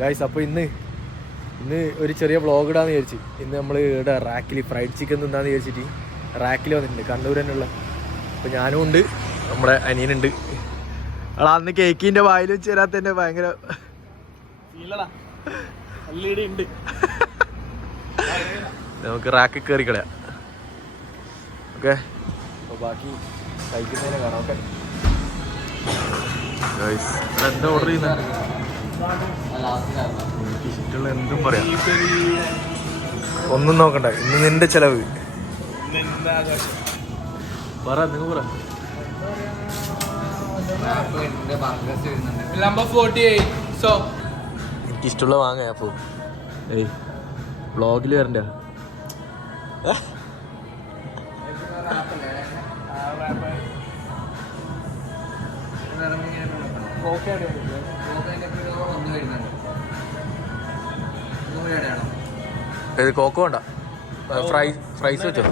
Guys അപ്പോൾ ഇന്ന് ഒരു ചെറിയ വ്ളോഗ് ഇടാന്ന് വിചാരിച്ചു. ഇന്ന് നമ്മൾ ഇവിടെ റാക്കിൽ ഫ്രൈഡ് ചിക്കൻ തിന്നാന്ന് വിചാരിച്ചിട്ട് റാക്കിൽ വന്നിട്ടുണ്ട്, കണ്ണൂർ തന്നെയുള്ള. അപ്പോൾ ഞാനും ഉണ്ട്, നമ്മുടെ അനിയനുണ്ട്. അടാ അന്ന് കേക്കിൻ്റെ വായിൽ വെച്ച് തരാത്ത തന്നെ ഭയങ്കര നമുക്ക് റാക്കിൽ കയറി കളയാം. ഓക്കെ, അപ്പോൾ ബാക്കി കഴിക്കുന്നതിനെ കാണാം. ഓക്കെ ഗൈസ്, എന്താ ഓർഡർ ചെയ്യുന്നത്? എനിക്ക് ഇഷ്ടമുള്ള എന്തും പറയാം, ഒന്നും നോക്കണ്ട. ഇന്ന് നിന്റെ ചെലവ് പറ, നിങ്ങൾ പറ. എനിക്കിഷ്ടമുള്ള വാങ്ങ. അപ്പോൾ ഏയ് വ്ളോഗിൽ വരണ്ട. ഇത് കോക്കോ വേണ്ട, ഫ്രൈസ് വെച്ചോ.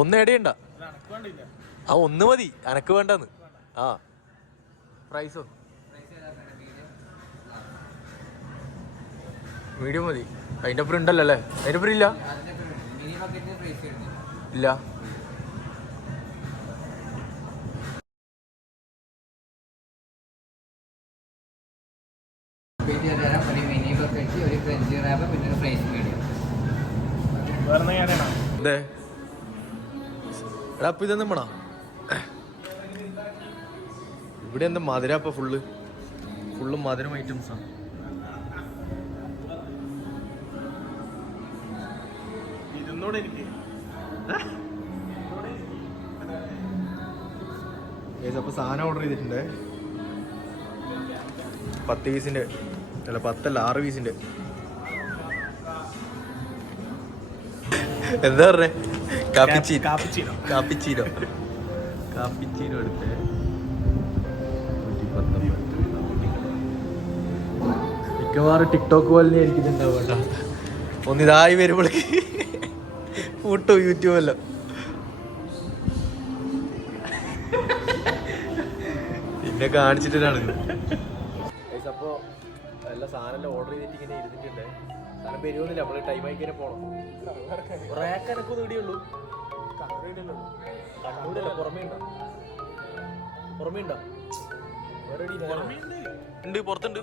ഒന്ന് എടിയുണ്ട, ആ ഒന്ന് മതി, എനക്ക് വേണ്ടെന്ന്. ആ ഫ്രൈസോ മീഡിയം മതി. അതിൻ്റെ അപ്പുറം ഉണ്ടല്ലോ അല്ലേ? അതിൻ്റെ അപ്പുറം ഇല്ല ഇല്ല. അപ്പൊ ഇതെന്താ വേണോ? ഇവിടെ എന്താ മധുര? അപ്പൊ ഫുള്ള് മധുരം ഐറ്റംസാണ്. അപ്പൊ സാധനം ഓർഡർ ചെയ്തിട്ടുണ്ട്. 10 പീസിന്റെ അല്ല, 10 അല്ല 6 പീസിന്റെ. എന്താ പറഞ്ഞേ? കാപ്പിച്ചീനോ എടുത്ത് 119. മിക്കവാറും ടിക്ടോക്ക് പോലെ എനിക്കിതുണ്ടാവും കേട്ടോ. ഒന്നിതായി വരുമ്പോഴേക്ക് ഫോട്ടോ യൂട്യൂബല്ലോ. പിന്നെ കാണിച്ചിട്ടാണ്. അപ്പോൾ എല്ലാ സാധനം ഓർഡർ ചെയ്തിട്ട് ഇങ്ങനെ ഇരുന്നിട്ടുണ്ട്. സാധനം വരുമൊന്നുമില്ല, നമ്മൾ ടൈം ആയിക്കനെ പോകണം. റാക്ക് എനക്കൊന്നും ഇടിയുള്ളൂ. കണ്ണൂരല്ല, പുറമേ ഉണ്ടോ? വേറെ ഉണ്ട്, പുറത്തുണ്ട്.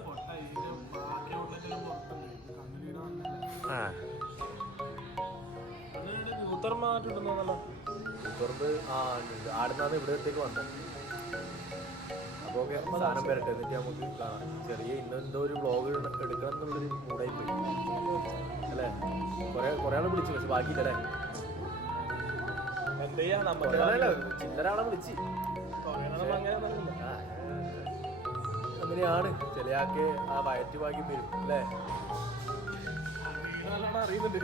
ആടുന്നാന്ന് ഇവിടത്തേക്ക് വന്നത്. അപ്പോൾ ഓക്കെ, സാധനം വരട്ടെ, എന്നിട്ട് നമുക്ക് കാണാം. ചെറിയ ഇന്നെന്തോ ഒരു വ്ളോഗ് എടുക്കണം എന്നുള്ളൊരു മൂടായി പോയി അല്ലേ? കുറേ ആളെ വിളിച്ചു, പക്ഷെ ബാക്കിയില്ലല്ലേ? ചില്ലറാളെ വിളിച്ച്. അങ്ങനെയാണ്, ചില ആൾക്ക് ആ വയറ്റ് ഭാഗ്യം വരും അല്ലേ? അറിയുന്നുണ്ട്.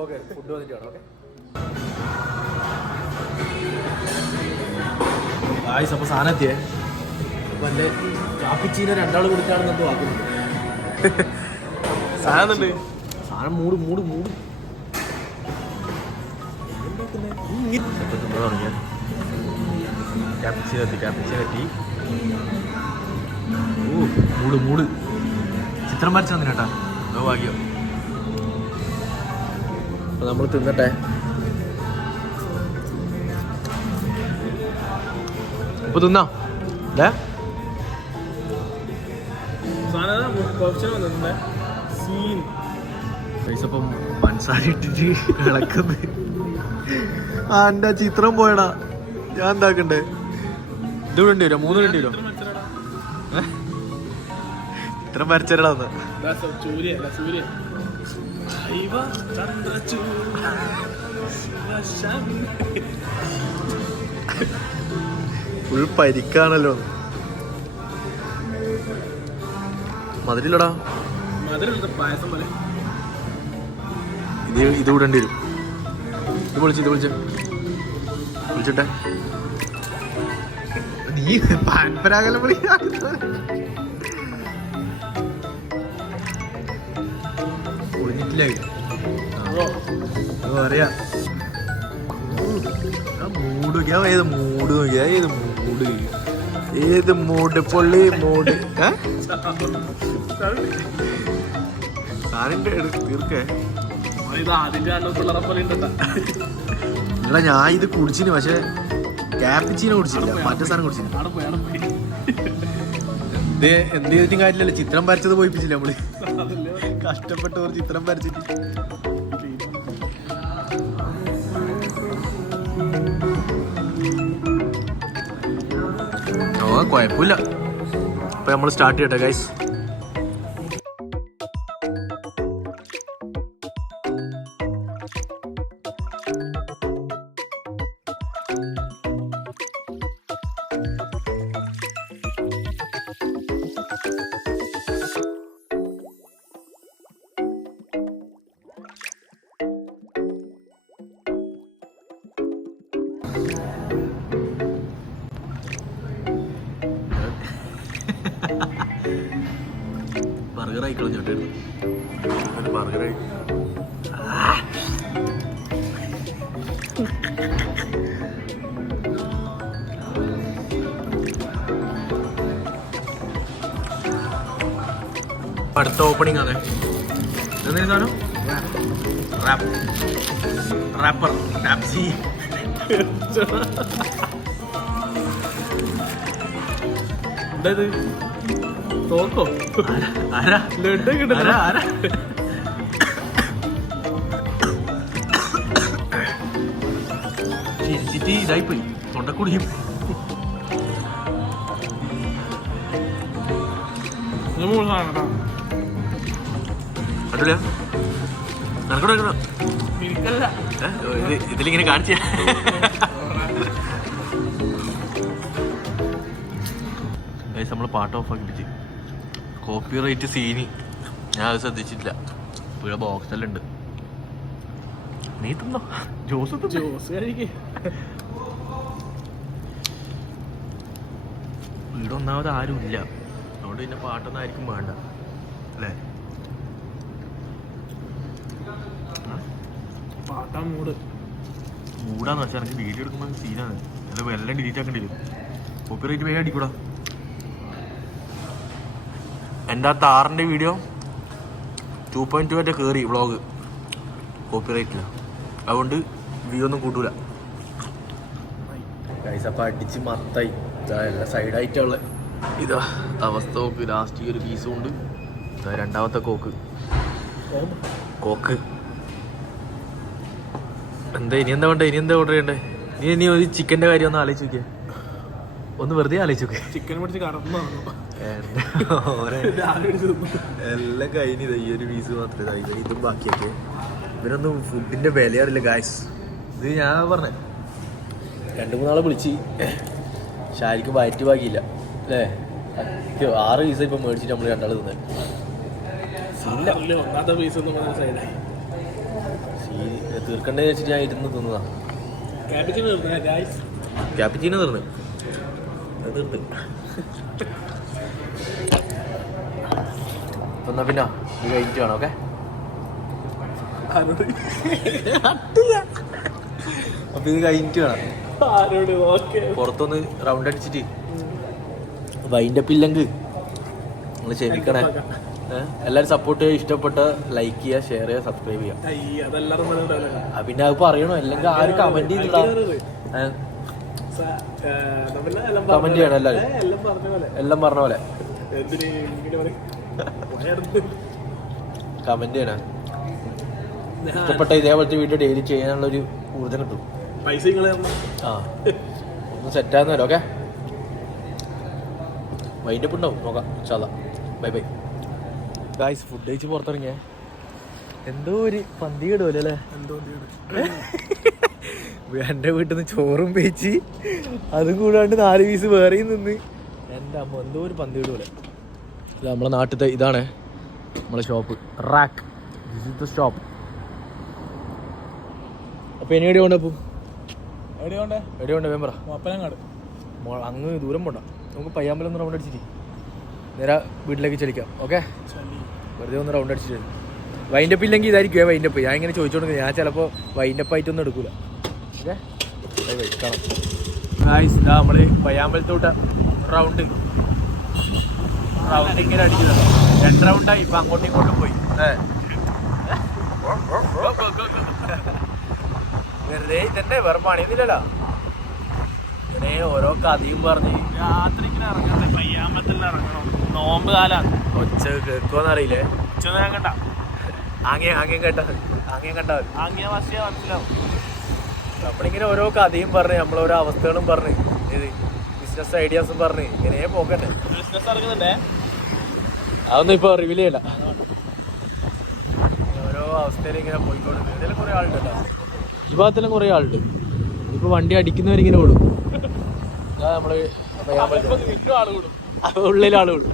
ഓക്കെ, ഫുഡ് വന്നിട്ട് വേണം. ഓക്കെ ഗായ്സ്, അപ്പോൾ സാധനം എത്തിയേ. അപ്പോൾ എൻ്റെ കാപ്പിച്ചീനെ 2 ആൾ കൊടുക്കാണെന്ന് എന്തോ ആക്കുന്നുണ്ട്. സാധനം മൂട് തുടങ്ങിയ കാപ്പിച്ചീനെത്തി. മൂട് ചിത്രം വരച്ച് തന്നെ കേട്ടാ, അതോ ഭാഗ്യം. അപ്പോൾ നമ്മൾ തിന്നട്ടെ. ഇപ്പൊ തിന്നാ പൈസപ്പം മനസ്സാരി ഇട്ടിട്ട് ഇളക്കുന്നത്. എന്റെ ചിത്രം പോയടാ, ഞാൻ എന്താക്കണ്ടേ? ഇത് വേണ്ടി വരോ? 3 വേണ്ടി വരോ? ചിത്രം വരച്ചേരടാ ഒന്ന്. ഫുൾ പരിക്കാണല്ലോ. മധുരില്ലടാ, ഇത് വിടേണ്ടി വരും. വിളിച്ചിട്ടെ നീ പാൻപരാഗലം വിളി. ഒളിഞ്ഞിട്ടില്ല പറയാ. മൂട് നോക്കിയാ, ഏത് മൂട് ഏത് മൂഡ് പൊള്ളി മൂഡ് തീർക്കേ ഞാൻ ഇത് കുടിച്ചിന് പക്ഷെ ക്യാപ്പിച്ചീനെ കുടിച്ചില്ല മറ്റേ സാധനം കുടിച്ചില്ല ഇത് എന്ത് ചെയ്തിട്ടും കാര്യമില്ലല്ലോ ചിത്രം വരച്ചത് പോയിപ്പിച്ചില്ല നമ്മള് കഷ്ടപ്പെട്ട് ഒരു ചിത്രം വരച്ചിട്ട് കുഴപ്പമില്ല അപ്പൊ നമ്മൾ സ്റ്റാർട്ട് ചെയ്യട്ടെ ഗൈസ് ബർഗറായി കളഞ്ഞോട്ടായിരുന്നു ബർഗറായി അടുത്ത ഓപ്പണിംഗ് ആണ് എന്താണ് റാപ്പർ ടാപ്സി എന്തായത് തോക്കോ ലഡ്ഡു കിട്ടുന്ന ചിരിച്ചിട്ട് ഇതായിപ്പോയി തൊണ്ടക്കൂടിയും അടിപൊളിയാ നടക്കണോ ഇതിലിങ്ങനെ കാണിച്ച നമ്മൾ പാട്ട് ഓഫ് ആക്കിപ്പിച്ച് കോപ്പി റൈറ്റ് സീനി ഞാൻ അത് ശ്രദ്ധിച്ചിട്ടില്ല ഇവിടെ ബോക്സെല്ലാം ഉണ്ട് നീ തിന്നോ ജോസ് കഴിക്കേ ഇവിടെ ഒന്നാമത് ആരും ഇല്ല അതുകൊണ്ട് പിന്നെ പാട്ടൊന്നും ആയിരിക്കും വേണ്ട അല്ലേ മൂടാന്ന് വെച്ചാൽ എനിക്ക് വീഡിയോ എടുക്കുമ്പോൾ സീനാണ് എല്ലാം എല്ലാം ഡിലീറ്റ് ആക്കേണ്ടി വരും കോപ്പി റൈറ്റ് വേഗം അടിക്കൂടാ എൻ്റെ ആ താറിൻ്റെ വീഡിയോ 2.2 വരെ കയറി വ്ളോഗ് കോപ്പി റൈറ്റില്ല അതുകൊണ്ട് വ്യൂ ഒന്നും കൂട്ടൂല ഗൈസ് അപ്പം അടിച്ച് മത്തായി എല്ലാം സൈഡായിട്ടുള്ള ഇതാ അവസ്ഥ നോക്ക് ലാസ്റ്റ് ഈ ഒരു പീസും ഉണ്ട് രണ്ടാമത്തെ കോക്ക് എന്താ ഇനി എന്താ വേണ്ട ഇനി എന്താ ഓർഡർ ചെയ്യണ്ടേ ഇനി ഒരു ചിക്കൻ്റെ കാര്യം ഒന്ന് ആലോചിച്ച് നോക്കിയേ ഒന്ന് വെറുതെ ആലോചിച്ച് നോക്കേ ചിക്കൻ പിടിച്ച് കടന്നു എല്ലാം കഴിഞ്ഞത് ഈ ഒരു പീസ് മാത്രമേ ഇതും ബാക്കിയൊക്കെ ഇവരൊന്നും ഫുഡിന്റെ വില അറിയില്ല ഗായ്സ് ഇത് ഞാൻ പറഞ്ഞേ 2-3 നാളെ വിളിച്ച് ശാരിക്ക് വയറ്റ് ബാക്കിയില്ല അല്ലേ 6 പീസ് ഇപ്പൊ മേടിച്ചിട്ട് നമ്മള് 2 ആള് തിന്നെ തീർക്കണ്ടേ വെച്ചിട്ട് ഞാൻ ഇരുന്ന് തിന്നതാ ക്യാപിച്ചീനോ തീർന്ന് തീർത്ത് എന്നാ പിന്നെ ഇത് കഴിഞ്ഞിട്ട് വേണം ഓക്കെ അപ്പൊ ഇത് കഴിഞ്ഞിട്ട് വേണം പുറത്തൊന്ന് റൗണ്ട് അടിച്ചിട്ട് വൈൻഡപ്പ് ഇല്ലെങ്കിൽ നിങ്ങൾ ക്ഷമിക്കണേ എല്ലാവരും സപ്പോർട്ട് ചെയ്യുക ഇഷ്ടപ്പെട്ട ലൈക്ക് ചെയ്യുക ഷെയർ ചെയ്യുക സബ്സ്ക്രൈബ് ചെയ്യുക പിന്നെ അത് പറയണോ അല്ലെങ്കിൽ ആരും കമന്റ് ചെയ്തിടാ കമന്റ് ചെയ്യണം എല്ലാവരും എല്ലാം പറഞ്ഞ പോലെ കമന്റ് ചെയ്യണേ ഇഷ്ടപ്പെട്ട ഇതേപോലത്തെ വീഡിയോ ഡെയിലി ചെയ്യാനുള്ളൊരു ഊർജ്ജം കിട്ടും ആ ഒന്ന് സെറ്റാകുന്ന വരും ഓക്കെ വൈൻഡപ്പ് ഉണ്ടാവും നോക്കാം ഇൻഷാല്ലാ ബൈ ബൈ ഗായ്സ് ഫുഡ് കഴിച്ച് പുറത്തിറങ്ങിയ എന്തോ ഒരു പന്തി കിടുമല്ലോ അല്ലേ എൻ്റെ വീട്ടിൽ നിന്ന് ചോറും പേച്ച് അതും കൂടാണ്ട് 4 പീസ് വേറെയും നിന്ന് എൻ്റെ അമ്മ എന്തോ ഒരു പന്തി കിടുമല്ലേ ഇത് നമ്മളെ നാട്ടിലത്തെ ഇതാണ് നമ്മളെ shop rack this is the shop അപ്പോൾ ഇനി എവിടെ കൊണ്ടപ്പോൾ എവിടെ കൊണ്ട് വേമ്പറ അങ്ങ് ദൂരം പോണ്ട നമുക്ക് പയ്യാമ്പലം ഒന്ന് റൗണ്ട് അടിച്ചിട്ട് നേരെ വീട്ടിലേക്ക് ചലിക്കാം ഓക്കെ വെറുതെ ഒന്ന് റൗണ്ട് അടിച്ചിട്ട് വൈൻഡപ്പ് ഇല്ലെങ്കിൽ ഇതായിരിക്കും വൈൻഡപ്പ് ഞാൻ ഇങ്ങനെ ചോദിച്ചോണ്ടെങ്കിൽ ഞാൻ ചിലപ്പോൾ വൈൻഡപ്പ് ആയിട്ടൊന്നും എടുക്കൂല ഓക്കെ ബൈ ബൈ കാണാം ഗായ്സ് ഇതാ നമ്മൾ പയ്യാമ്പലത്തോട്ട് റൗണ്ട് ഇങ്ങനെ അടിച്ചതാണ്. 2 റൗണ്ടായി. ഇപ്പൊ അങ്ങോട്ടും ഇങ്ങോട്ടും പോയി. വെറുതെ തന്നെ വേറെ പണിയൊന്നുമില്ലല്ലോ. ഇങ്ങനെ ഓരോ കഥയും പറഞ്ഞ് രാത്രി ഇങ്ങനെ ഇറങ്ങണ്ടേ, പയ്യാമ്പത്തിൽ ഇറങ്ങണം. നോമ്പ് കാലാണ്. ഒച്ച കേൾക്കുമെന്നറിയില്ലേ? ഉച്ച നേരം കണ്ട ആംഗ്യം കേട്ടാ ആങ്ങിയ ഭാഷയാ മനസ്സിലാവും. നമ്മളിങ്ങനെ ഓരോ കഥയും പറഞ്ഞ് നമ്മളോരോ അവസ്ഥകളും പറഞ്ഞ് ഇത് ബിസിനസ് ഐഡിയാസും പറഞ്ഞ് ഇങ്ങനെ പോക്കന്നെ. ബിസിനസ് ഇറങ്ങുന്നുണ്ടേ, അതൊന്നും ഇപ്പൊ റിവീൽ ചെയ്യല. ഓരോ അവസ്ഥയിൽ ഇങ്ങനെ പോയിക്കോട്ടെ. ഇതിലും കുറെ ആളുണ്ടല്ലോ, ഈ ഭാഗത്തെല്ലാം കുറെ ആളുണ്ട്. ഇപ്പൊ വണ്ടി അടിക്കുന്നവരിങ്ങനെ ഓടും. നമ്മള് വലിയ ആള് കൂടും, ഉള്ളിൽ ആള് കൂടും.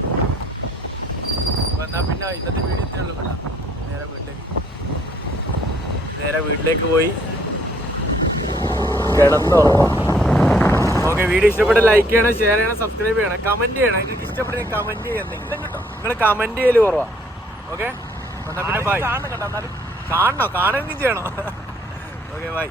എന്നാ പിന്നെ ഇന്നത്തെ വീഡിയോ ഇത്രേ ഉള്ളൂ. നേരെ വീട്ടിലേക്ക് പോയി കിടന്നുറങ്ങാം. ഓക്കെ, വീഡിയോ ഇഷ്ടപ്പെട്ട ലൈക്ക് ചെയ്യണം, ഷെയർ ചെയ്യണം, സബ്സ്ക്രൈബ് ചെയ്യണം, കമന്റ് ചെയ്യണം. നിങ്ങൾക്ക് ഇഷ്ടപ്പെട്ട കമന്റ് ചെയ്യുന്നെങ്കിൽ നിങ്ങൾ കമന്റ് ചെയ്യല് കുറവാ. ഓക്കെ, എന്നാ പിന്നെ ബൈ. കാണണോ, കാണുകയും ചെയ്യണോ? Okay, by.